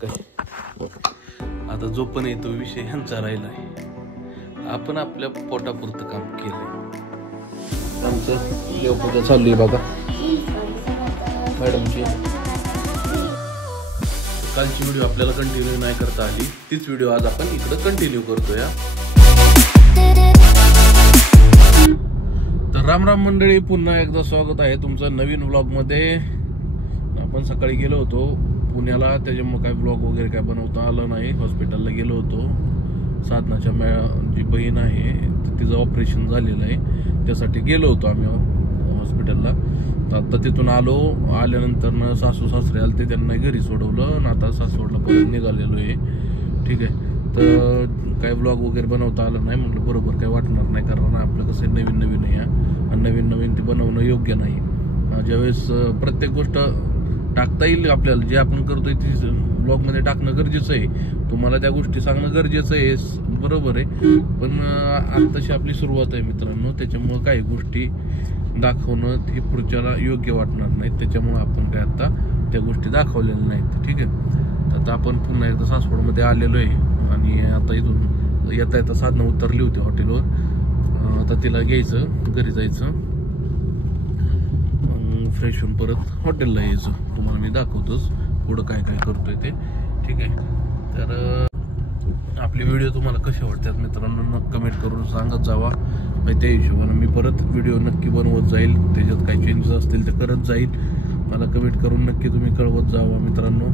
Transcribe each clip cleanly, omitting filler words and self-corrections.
आता जो पण येतो विषय ह्यांचा राहिलाय. आपण आपल्या पोटापुरतं काम केलंय. आमचं देवपूजा चालली बघा मॅडमची. कालची व्हिडिओ आपल्याला कंटिन्यू नाही करता आली, तीच व्हिडिओ आज आपण इकडे कंटिन्यू करतोय. तर राम राम मंडळी, पुन्हा एकदा स्वागत आहे तुमचं नवीन व्लॉग मध्ये. आपण सकाळी गेलो होतो पुण्याला, त्याच्यामुळे काय व्लॉग वगैरे काय बनवता आलं नाही. हॉस्पिटलला गेलो होतो. साधनाच्या जी बहीण आहे तिचं ऑपरेशन झालेलं आहे, त्यासाठी गेलो होतो आम्ही हॉस्पिटलला. तर आता तिथून आल्यानंतर सासू सासरे आले, ते त्यांना घरी सोडवलं आणि आता सासवडला परत निघालेलो आहे. ठीक आहे, तर काय व्लॉग वगैरे बनवता आलं नाही. म्हटलं बरोबर काय वाटणार नाही, कारण आपलं कसं नवीन नवीन आहे आणि नवीन नवीन ते बनवणं योग्य नाही. ज्यावेळेस प्रत्येक गोष्ट टाकता येईल आपल्याला, जे आपण करतोय ती व्लॉग मध्ये टाकणं गरजेचं आहे. तुम्हाला त्या गोष्टी सांगणं गरजेचं आहे, बरोबर आहे. पण आत्ताशी आपली सुरुवात आहे मित्रांनो, त्याच्यामुळे काही गोष्टी दाखवणं हे पुढच्याला योग्य वाटणार नाही. त्याच्यामुळे आपण काय आता त्या गोष्टी दाखवलेल्या नाहीत. ठीक आहे, आता आपण पुन्हा एकदा सासवडमध्ये आलेलो आहे आणि आता इथून येता साधनं उतरली होती हॉटेलवर. आता तिला घ्यायचं, घरी जायचं, फ्रेश होऊन परत हॉटेलला यायचं. तुम्हाला मी दाखवतोच पुढं काय काय करतोय ते. ठीक आहे, तर आपले व्हिडिओ तुम्हाला कसे वाटतात मित्रांनो कमेंट करून सांगत जावा. त्या हिशोबाने मी परत व्हिडिओ नक्की बनवत जाईल. त्याच्यात काही चेंजेस असतील ते करत जाईल. मला कमेंट करून नक्की तुम्ही कळवत जावा मित्रांनो.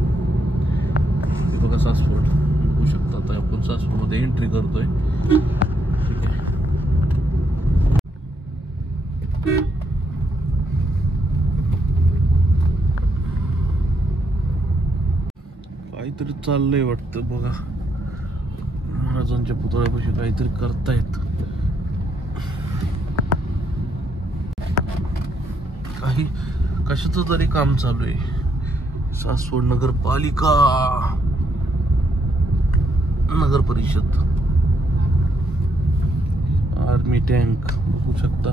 हे बघा सासवड बघू शकता. आता आपण सासवडमध्ये एंट्री करतोय. ठीक आहे, काहीतरी चाललंय वाटतं बघा. महाराजांच्या पुतळ्यापाशी काहीतरी करतायत. काही कशाचं तरी काम चालू आहे. सासवड नगरपालिका, नगर परिषद, आर्मी टँक बघू शकता.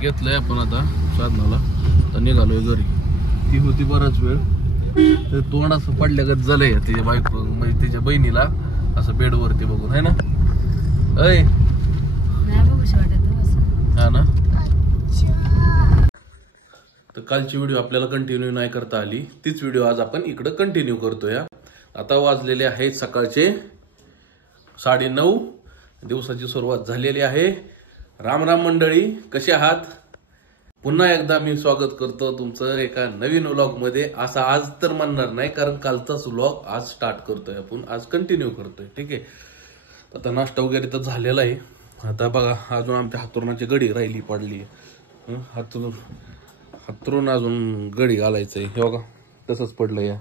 घेतलंय आपण आता साधनाला, तर निघालोय घरी. ती होती बराच वेळ, तर तोंड असं पडल्यागत झालंय तिच्या बायको, म्हणजे तिच्या बहिणीला असं बेडवरती बघून, है ना. अय हा ना. तर कालची व्हिडिओ आपल्याला कंटिन्यू नाही करता आली, तीच व्हिडिओ आज आपण इकडे कंटिन्यू करतोय. आता वाजलेले आहेत सकाळचे 9:30. दिवसाची सुरुवात झालेली आहे. राम राम मंडळी, कसे आहात? पुन्हा एकदा मी स्वागत करतो तुमचं एका नवीन व्लॉग मध्ये. असा आज तर म्हणणार नाही, कारण कालचाच व्लॉग आज स्टार्ट करतोय आपण, आज कंटिन्यू करतोय. ठीक आहे, आता नाश्ता वगैरे तर झालेला आहे. आता बघा अजून आमच्या हातरुणाची गडी राहिली पडली. हातरून अजून गडी घालायचंय. हे बघा तसंच पडलं या.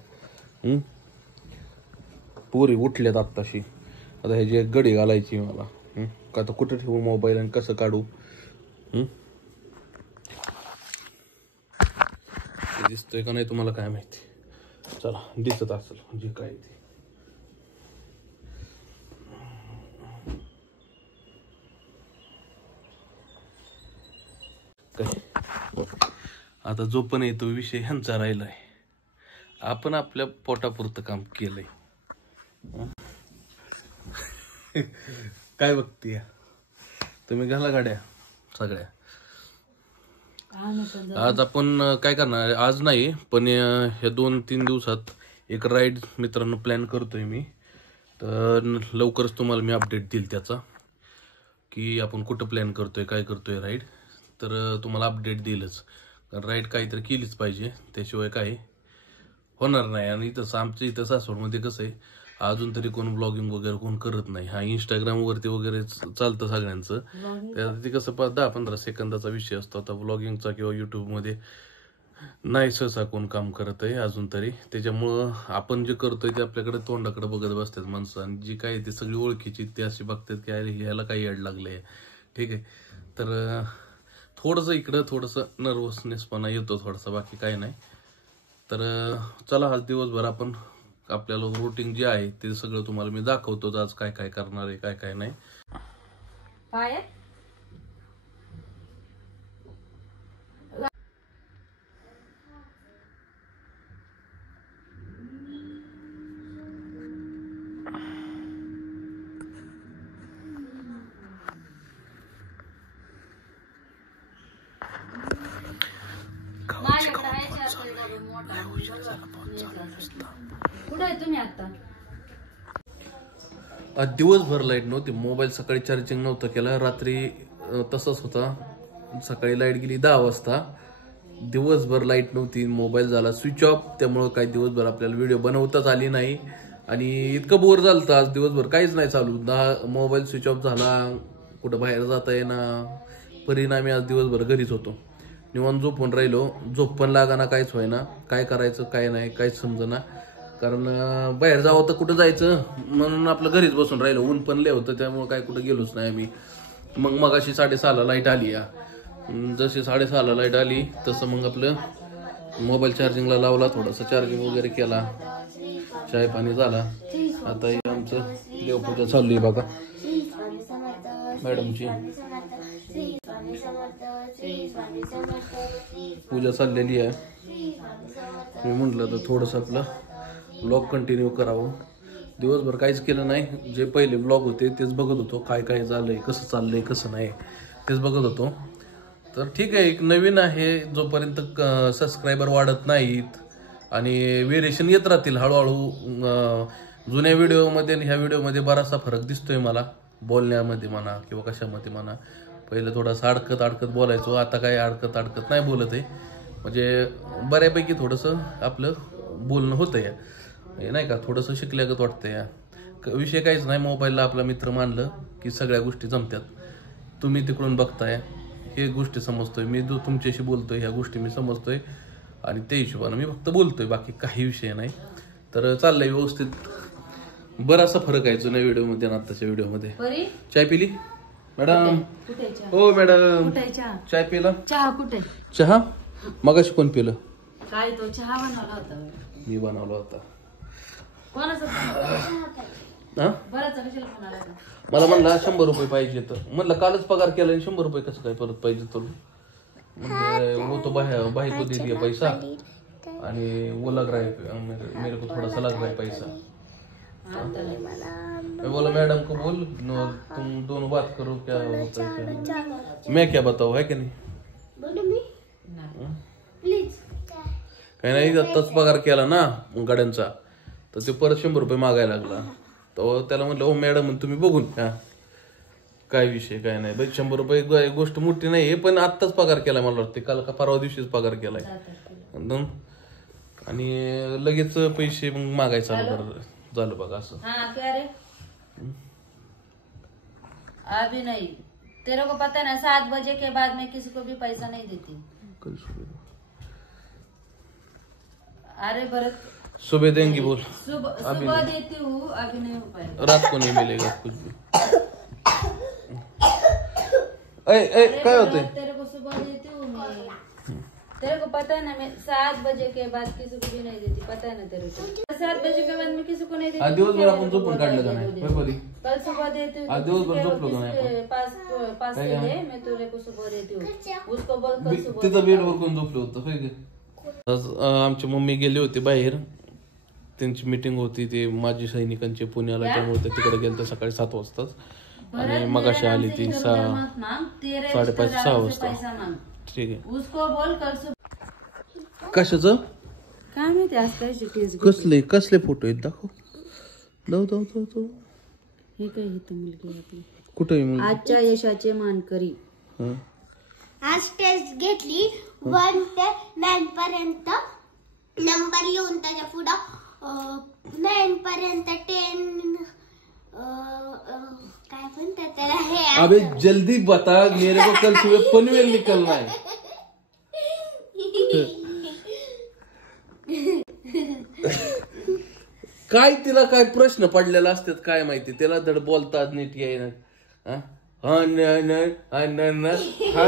पुरी उठल्यात आत्ताशी. आता ह्याची एक गडी घालायची मला. का तर कुठे ठेवू मोबाईल आणि कसं काढू. दिसतोय का नाही तुम्हाला काय माहिती. चला, दिसत असेल जे काय ते. आता जो पण येतो विषय ह्यांचा राहिलाय. आपण आपल्या पोटापुरतं काम केलंय. काय बघतीय तुम्ही, घाला गाड्या सगळ्या. आज आपण काय करणार, आज नाही पण ह्या 2-3 दिवसात एक राईड मित्रांनो प्लॅन करतोय मी. तर लवकरच तुम्हाला मी अपडेट देईल त्याचा, की आपण कुठं प्लॅन करतोय, काय करतोय राईड. तर तुम्हाला अपडेट देईलच. राईड काहीतरी केलीच पाहिजे, त्याशिवाय काय होणार नाही. आणि तसं आमच्या इथं सासवडमध्ये कसं आहे, अजून तरी कोण ब्लॉगिंग वगैरे कोण करत नाही. हा इंस्टाग्राम वरती वगैरे चालतं सगळ्यांचं. ते कसं 10-15 सेकंदाचा विषय असतो. आता ब्लॉगिंगचा किंवा युट्यूब मध्ये नाही सहसा कोण काम करत आहे अजून तरी. त्याच्यामुळं आपण जे करतोय ते आपल्याकडे तोंडाकडे बघत बसतात माणसं, आणि जी काय ते सगळी ओळखीची ते अशी बघतात की अरे ह्याला काही अड लागलंय. ठीक आहे, तर थोडंसं इकडं थोडंसं नर्वसनेसपणा येतो थोडासा, बाकी काही नाही. तर चला आज दिवसभर आपण आपल्याला रुटीन जे आहे ते सगळं तुम्हाला मी दाखवतो. आज काय काय करणार आहे, काय काय नाही. कुठे आहे तुम्ही आता? आज दिवसभर लाईट नव्हती. मोबाईल सकाळी चार्जिंग नव्हता केला. रात्री तसंच होता. सकाळी लाईट गेली 10 वाजता. दिवसभर लाईट नव्हती. मोबाईल झाला स्विच ऑफ. त्यामुळं काही दिवसभर आपल्याला व्हिडिओ बनवताच आली नाही आणि इतकं बोर झालं आज दिवसभर काहीच नाही चालू. मोबाईल स्विच ऑफ झाला. कुठं बाहेर जाता येईना. परिणामी आज दिवसभर घरीच होतो. निवांत झोपून राहिलो. झोप पण लागाना, काहीच व्हायना. काय करायचं काय नाही काहीच समजना. कारण बाहेर जावं तर कुठं जायचं म्हणून आपलं घरीच बसून राहिलो. ऊन पण लय होतं त्यामुळे काय कुठं गेलोच नाही आम्ही. मगाशी 6:30ला लाईट आली. जशी 6:30ला लाईट आली तसं मग आपलं मोबाईल चार्जिंगला लावला. थोडासा चार्जिंग वगैरे केला. चाय पाणी झाला. आता आमचं देवपूजा चालली बघा मॅडमची. पूजा चाललेली आहे. मी म्हटलं तर थोडंसं आपलं ब्लॉग कंटिन्यू करावं. दिवसभर काहीच केलं नाही. जे पहिले ब्लॉग होते तेच बघत होतो. काय काय झालंय, कसं चाललंय, कसं नाही तेच बघत होतो. तर ठीक आहे, एक नवीन आहे. जोपर्यंत सबस्क्रायबर वाढत नाहीत आणि व्हेरिएशन येत राहतील हळूहळू. जुन्या व्हिडिओमध्ये आणि ह्या व्हिडिओमध्ये बराचसा फरक दिसतोय मला. बोलण्यामध्ये म्हणा किंवा कशामध्ये म्हणा. पहिलं थोडंसं अडकत बोलायचो. आता काय अडकत नाही बोलत आहे. म्हणजे बऱ्यापैकी थोडंसं आपलं बोलणं होतं या नाही का. थोडंसं शिकल्यागत वाटतं या. विषय काहीच नाही. मोबाईलला आपला मित्र मानलं की सगळ्या गोष्टी जमतात. तुम्ही तिकडून बघताय हे गोष्टी समजतोय. मी जो तुमच्याशी बोलतोय ह्या गोष्टी मी समजतोय आणि त्या हिशोबानं मी फक्त बोलतोय. बाकी काही विषय नाही. तर चाललंय व्यवस्थित. बराचसा फरक आहे जुन्या व्हिडिओमध्ये आणि आताच्या व्हिडिओमध्ये. चाय पिली मॅडम? हो मॅडम चाय पिला? चहा कुठे? चहा मगाशी कोण पिलं? काय तो चहा बनवला होता? मी बनवला होता. कोणाचा? मला म्हणला 100 रुपये पाहिजे. तर म्हणलं कालच पगार केला 100 रुपये कसं काय परत पाहिजे तुला? म्हणजे वो तो भाई को दे दिया पैसा आणि वो लग रहा है मेरे को थोड़ा सा लग रहा है पैसा. मैं बोला मैडम को बोल तुम दोनों बात करो क्या होता है क्या. मैं क्या बताऊं है कि नहीं. काही नाही. आत्ताच पगार केला ना गाड्यांचा तर ते परत 100 रुपये मागायला लागला. तर त्याला म्हटलं हो मॅडम तुम्ही बघून काय विषय काय नाही. 100 रुपये गोष्ट मोठी नाही पण आत्ताच पगार केलाय मला वाटते. काल का परवा दिवशीच पगार केलाय आणि लगेच पैसे मग मागायचं झालं बघा असं. अभी नहीं. तेरे को पता ना 7 बजे के बाद मैं किसी को भी पैसा नहीं देती. अरे भरत सुबह देंगी बोल. सुबह देती हूँ अभी नहीं हो पाएगा. रात को नहीं मिलेगा कुछ भी. काय होते? तेरे को सुबह देती हूँ मैं. तेरे को पता है ना मैं 7 बजे के बाद किसी को भी नहीं देती. पता है ना तेरे को 7 बजे के बाद मैं किसी को नहीं देती. दिवसभर आपण झोपून काढलं का नाही? कल सुबह देती हूँ. दिवसभर झोपलो का नाही? पास से ले मैं तेरे को सुबह देती हूँ. उसको बोल कल सुबह. तिथं बेडवर कोण झोपलं होतं? आज आमची मम्मी गेली होती बाहेर. त्यांची मीटिंग होती ते माजी सैनिकांची पुण्याला. त्यामुळे ते तिकडे गेले सकाळी 7 वाजताच आणि मगाशी आली ती 5:30-6 वाजता. ठीक आहे. उसको बोल कल सुबह. कशाचं काय माहिती आज काय कसले फोटो आहेत दाखव. हे काय इथं मुलगी आपली कुठे आजच्या यशाचे मानकरी. आज टेस्ट घेतली 1 ते 9 पर्यंत नंबर लिहून त्याच्या पुढं 9 पर्यंत 10 काय म्हणतात त्याला हे. अबे जल्दी बता मेरे को कल सुबह पनवेल निकलना है. काय तिला काय प्रश्न पडलेला असतात काय माहिती. त्याला धड बोलतात नीट येईना. हा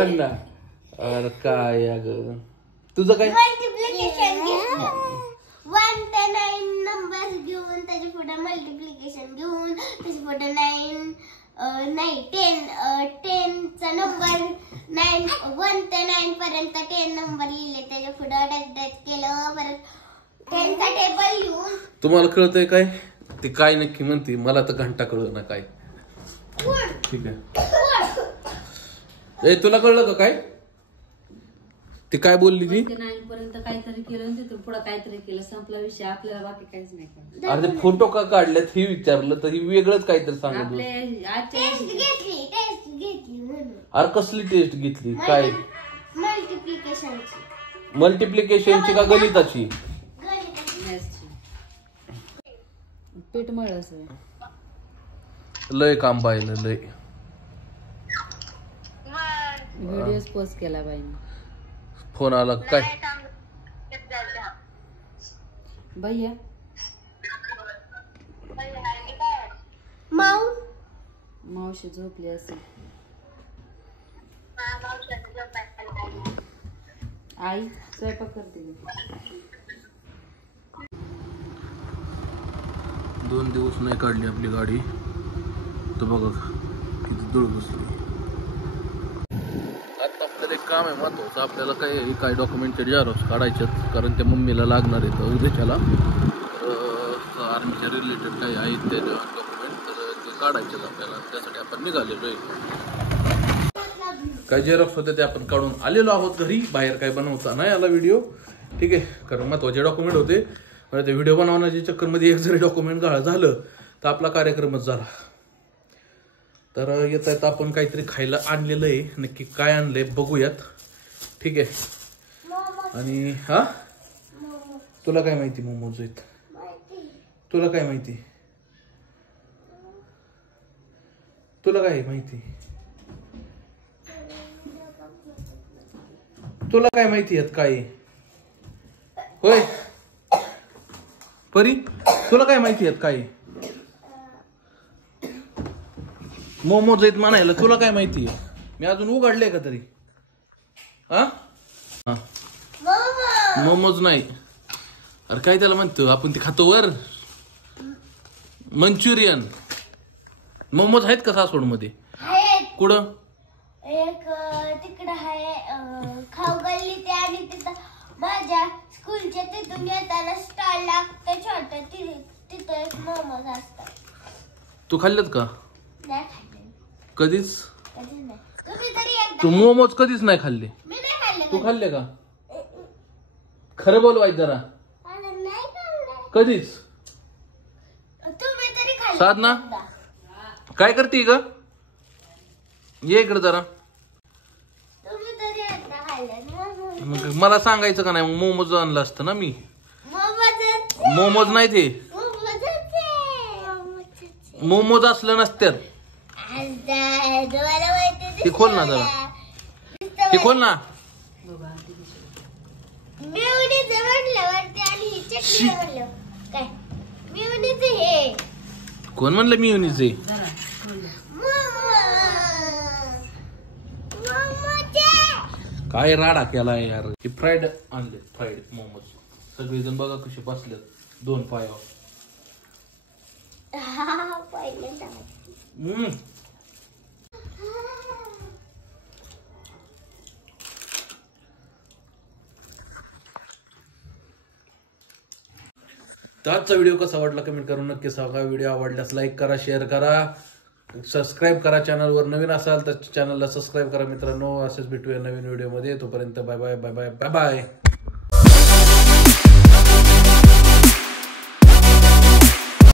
ना अरे काय अगं तुझं काय. मल्टिप्लिकेशन 1 ते 9 नंबर घेऊन त्याच्या पुढे मल्टिप्लिकेशन घेऊन त्याच्या पुढे 10 चा नंबर 1 ते 9 पर्यंत 10 नंबर लिहिले. त्याच्या पुढे डॅश केलं. परत 10 चा टेबल लिहून. तुम्हाला कळतंय काय ते काय नक्की म्हणते? मला तर घंटा कळलं ना काय. ठीक आहे. तुला कळलं का काय? ती काय बोलली ती? 9 पर्यंत काहीतरी केलं आणि तिथून पुढे काहीतरी केलं, संपला विषय. आपल्याला बाकी काहीच नाही कळलं. अरे ते फोटो का काढलेत हे विचारलं तर ही वेगळंच काहीतरी सांगत होती. आपले आजच्या टेस्ट घेतली म्हणून. अरे कसली टेस्ट घेतली काय? मल्टिप्लिकेशनची. मल्टिप्लिकेशनची का गणिताची? मॅथ्सची. पीठ मळलं असं. लय काम पाहिलं लय. व्हिडिओ पोस्ट केला बाईने. फोन आला काय? भैया मावशी झोपली असेल. आई स्वयंपाक करते. 2 दिवस नाही काढली आपली गाडी तर बघा किती धूळ बसली. आता आपल्याला एक काम आहे महत्वाचं. आपल्याला काय डॉक्युमेंटचे झेरॉक्स काढायचे कारण त्या मम्मीला लागणार आहेत उद्याच्याला. आर्मीच्या रिलेटेड काही आहेत ते डॉक्युमेंट तर ते काढायचे आपल्याला. त्यासाठी आपण निघालेलो आहे. काय झेरॉक्स होते ते आपण काढून आलेलो आहोत घरी. बाहेर काय बनवता नाही आला व्हिडिओ. ठीक आहे कारण महत्वाचे डॉक्युमेंट होते. ते व्हिडिओ बनवण्याच्या चक्करमध्ये एक जरी डॉक्युमेंट झालं तर आपला कार्यक्रमच झाला. तर येता येता आपण काहीतरी खायला आणलेलं आहे. नक्की काय आणलंय बघूयात. ठीक आहे. आणि हा तुला काय माहिती मोमोज आहेत? तुला काय माहिती? तुला काय माहिती? तुला काय माहिती आहेत काय? होय परी तुला काय माहिती आहेत काय? मोमोज आहेत म्हणायला तुला काय माहिती आहे? मी अजून उघडले का तरी? हा मोमोज नाही. अरे काय त्याला म्हणतो आपण ते खातो वर मंचुरियन. मोमोज आहेत का सासवड मध्ये? कुठं? एक तिकडं आहे खाऊ गल्ली ते. आणि तिथं माझ्या स्कूलच्या तिथून येताना स्टॉल लागतं छोटं. तिथं एक मोमोज असतं. तू खाल्लेत का? नाही खाल्ले कधीच? कधी नाही. तुम्ही तरी एकदा. तू मोमोज कधीच नाही खाल्ले? मी नाही खाल्ले. तू खाल्ले का? खरं बोलवायचं जरा. नाही खाल्ले कधीच? तुम्ही तरी खाल्ले. साधना काय करते ग? ये इकडे जरा. तुम्ही तरी एकदा खाल्ले. मग मला सांगायचं का नाही? मोमोज आणलं असतं ना मी. मोमोज मोमोज नाही ते. मोमोज असलं नसत्यात. ते खोल ना जरा. ते खोल ना. मेवणीचं म्हटल्यावरती आणि ही चटणी म्हणलं काय? मेवणीचं हे कोण म्हणलं मी युनीचे? काय राडा केलाय यार. हे फ्राईड आणले. फ्राईड मोमोज. सगळेजण बघा कसे बसलेत 2 पायावर. तर आजचा व्हिडिओ कसा वाटला कमेंट करून नक्की सांगा. व्हिडिओ आवडल्यास लाईक करा, शेअर करा, सबस्क्राईब करा. चॅनलवर नवीन असाल तर चॅनलला सबस्क्राईब करा मित्रांनो. असेच भेटूया नवीन व्हिडिओमध्ये. तोपर्यंत bye bye bye bye bye bye.